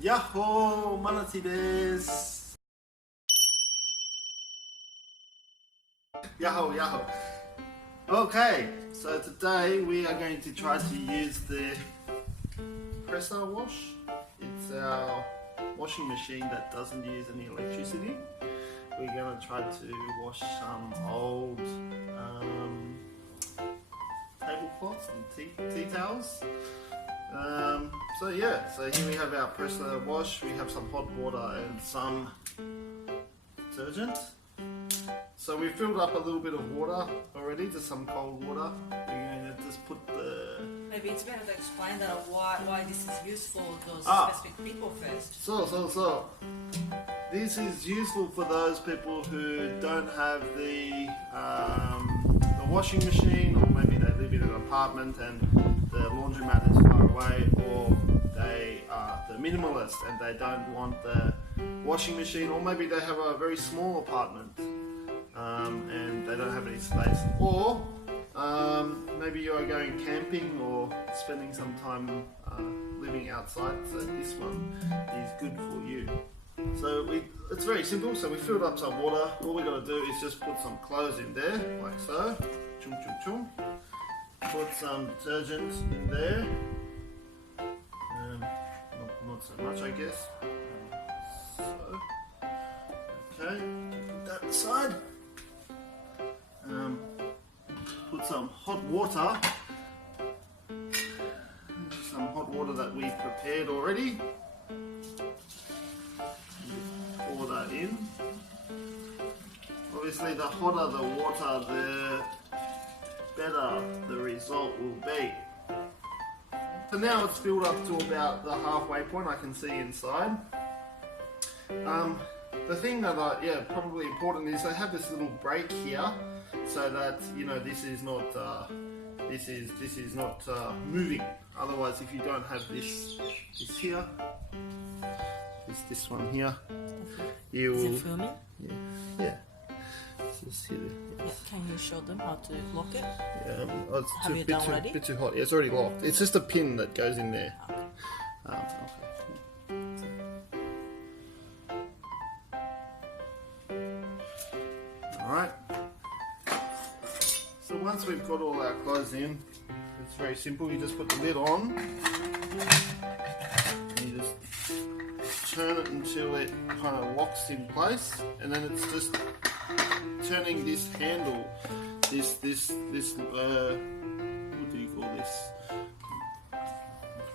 やっほー、マナティーです。やっほー、やっほー。Okay, so today we are going to try to use the Presawash. It's our washing machine that doesn't use any electricity. We're going to try to wash some old tablecloths and tea towels. So here we have our Presawash. We have some hot water and some detergent. So we filled up a little bit of water already, just some cold water. We're going to just put the... Maybe it's better to explain that why this is useful to those specific people first. So this is useful for those people who don't have the washing machine, or maybe they live in an apartment and the laundromat is far away, or they are the minimalist and they don't want the washing machine, or maybe they have a very small apartment and they don't have any space, or maybe you are going camping or spending some time living outside, so this one is good for you. So it's very simple. So we filled up some water. All we got to do is just put some clothes in there, like so. Chung chung chung. Put some detergent in there. Not so much, I guess. So, okay, put that aside. Put some hot water. Some hot water that we prepared already. Pour that in. Obviously, the hotter the water, the better the result will be. So now it's filled up to about the halfway point. I can see inside. The thing that probably important is they have this little break here, so that this is not moving. Otherwise, if you don't have this here, this one here, you will. Is it filming? Yeah. Just here. Yes. Can you show them how to lock it? Yeah, it's Have you done already? bit too hot. Yeah, it's already locked. It's just a pin that goes in there. Okay. Alright. So once we've got all our clothes in, it's very simple. You just put the lid on. And you just turn it until it kind of locks in place. And then it's just turning this handle, this what do you call this?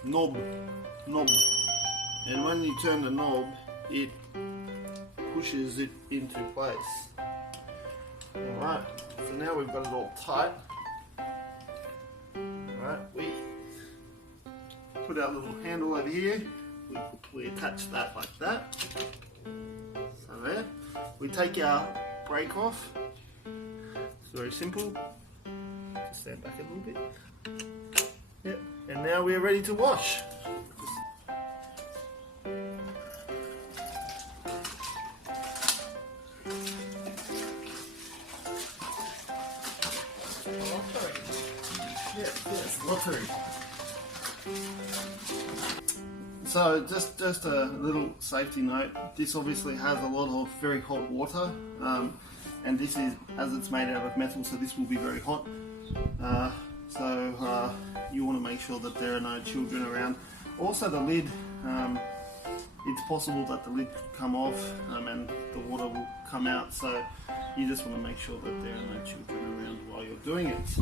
Knob. And when you turn the knob, it pushes it into place. Alright, so now we've got it all tight. Alright, we put our little handle over here. We attach that like that. So there. We take our brake off. It's very simple. Just stand back a little bit. Yep, and now we're ready to wash. Yes, lottery. So just a little safety note, this obviously has a lot of very hot water, and this is, as it's made out of metal, so this will be very hot. So you want to make sure that there are no children around. Also the lid, it's possible that the lid could come off and the water will come out, so you just want to make sure that there are no children around while you're doing it.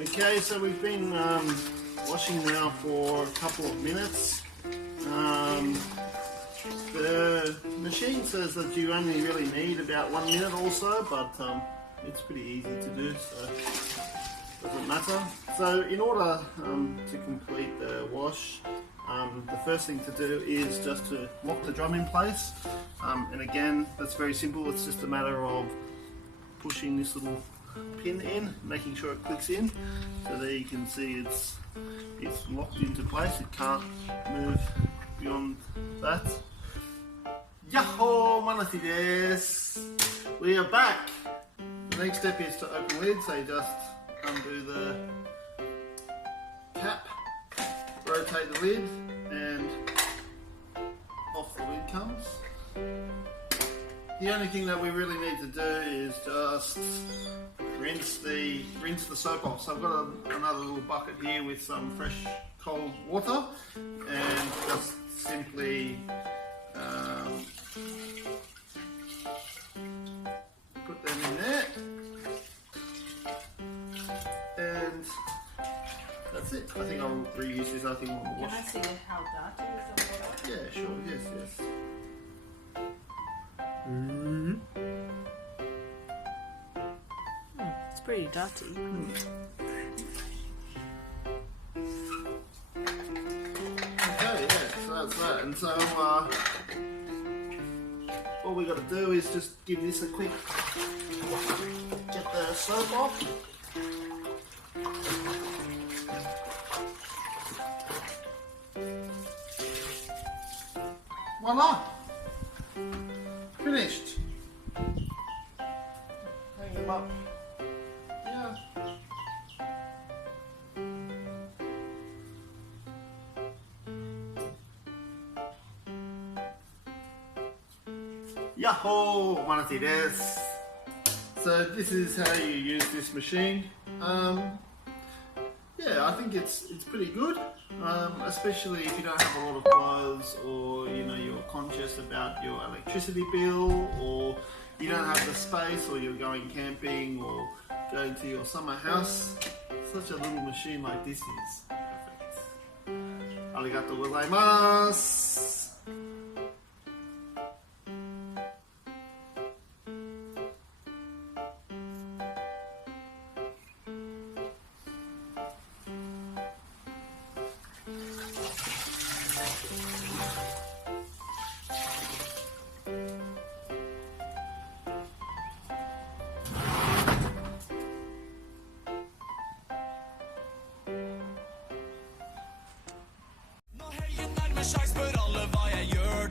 Okay, so we've been washing now for a couple of minutes. The machine says that you only really need about 1 minute or so, but it's pretty easy to do, so it doesn't matter. So in order to complete the wash, the first thing to do is just to lock the drum in place, and again that's very simple. It's just a matter of pushing this little pin in, making sure it clicks in. So there you can see it's locked into place. It can't move beyond that. やっほー、マナティーです。We are back. The next step is to open lid, so you just undo the cap, rotate the lid, and off the lid comes. The only thing that we really need to do is just rinse the soap off. So I've got another little bucket here with some fresh cold water, and just simply put them in there, and that's it. I think I'll reuse this. I think I'll wash. Can I see how dirty is the water? Yeah, sure. Yes. It's pretty dirty. Okay, yeah, so that's that. And so all we got to do is just give this a quick, get the soap off. Voila! Finished. Hang them up. Yeah. Yahoo! Manatee desu. So this is how you use this machine. Yeah, I think it's pretty good, especially if you don't have a lot of clothes, or you're conscious about your electricity bill, or you don't have the space, or you're going camping or going to your summer house. Such a little machine like this is perfect. Arigatou gozaimasu. Slags for alle hva jeg gjør.